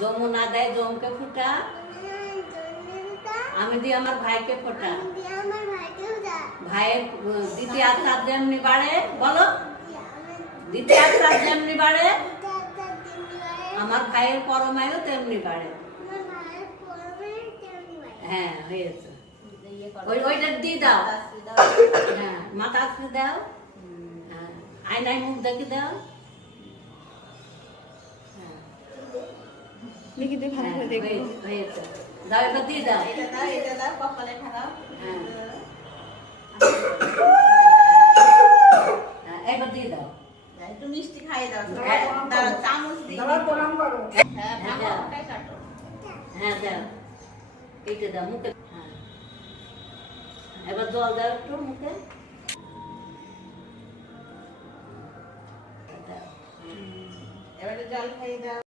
যমুনা দেয় জমকে ফুটা, আমি দিই আমার ভাইকে ফোটা। ভাইয়ের দ্বিতীয় আত্মার যেমনি বাড়ে, বলো দ্বিতীয় আত্মার যেমনি বাড়ে, আমার ভাইয়ের পরমায়ু তেমনি বাড়ে। হ্যাঁ হয়েছে, ওইটা দিয়ে দাও। হ্যাঁ মাথা আসতে দাও, আয়নায় মুখ দেখে দাও। হয়েছে, দাও এবার দিয়ে দাও। এবার দিয়ে দাও, একটু মিষ্টি খাইয়ে দাও, চামচ দিয়ে। হ্যাঁ দাও, এইটা দাও মুখে। এবার জল দাও একটু মুখে। এবারে জল খাইয়ে দাও।